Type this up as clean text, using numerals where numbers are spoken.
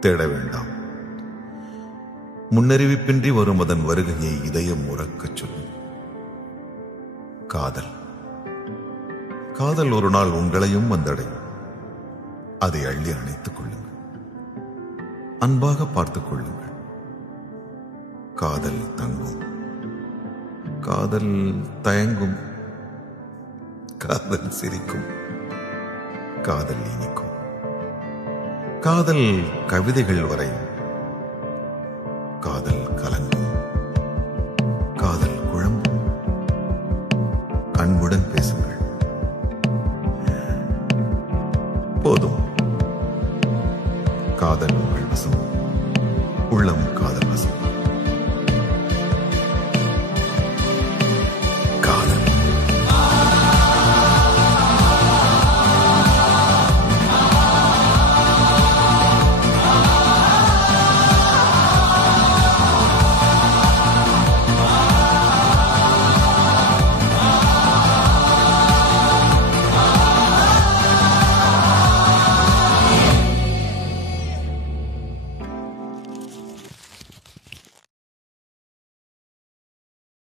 தேட வேண்டாம். முன்னறிவிப்பின்றி வரும் அதன் வருகையை இதயம் உறக்கச் சொல்லும். காதல் காதல் ஒரு நாள் உங்களையும் வந்தடையும். அதை அள்ளி அணைத்துக் கொள்ளுங்கள். அன்பாக பார்த்துக் கொள்ளுங்கள். காதல் தங்கும். காதல் தயங்கும். காதல் சிரிக்கும். காதல் இனிக்கும். காதல் கவிதைகள் வரையும். காதல் கலங்கும். காதல் குழம்பும். அன்புடன் பேசுங்கள். போதும். காதல் உங்கள் வசம்.